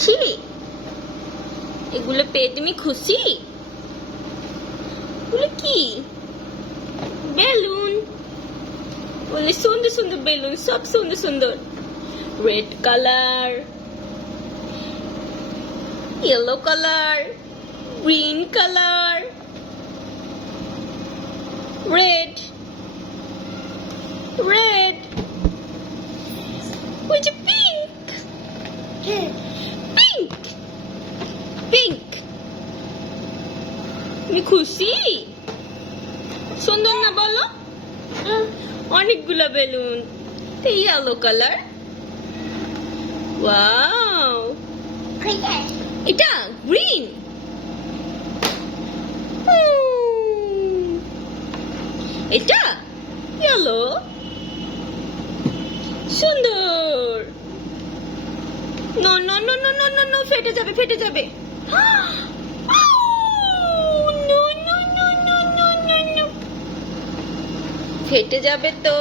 খুশি? এগুলো পেয়ে তুমি খুশি? এগুলো কি? বেলুন। বলে সুন্দর সুন্দর বেলুন, সব সুন্দর সুন্দর। Red colour, yellow colour, green colour, red red, ওই যে পিঙ্ক পিঙ্ক পিঙ্ক। তুমি খুশি? সুন্দর না বলো? অনেকগুলো বেলুন। Yellow colour. ওয়াও, এটা গ্রিন। এটা ইয়েলো। সুন্দর। No no no no no no no, ফেটে যাবে ফেটে যাবে। No no no no no no no, ফেটে যাবে তো।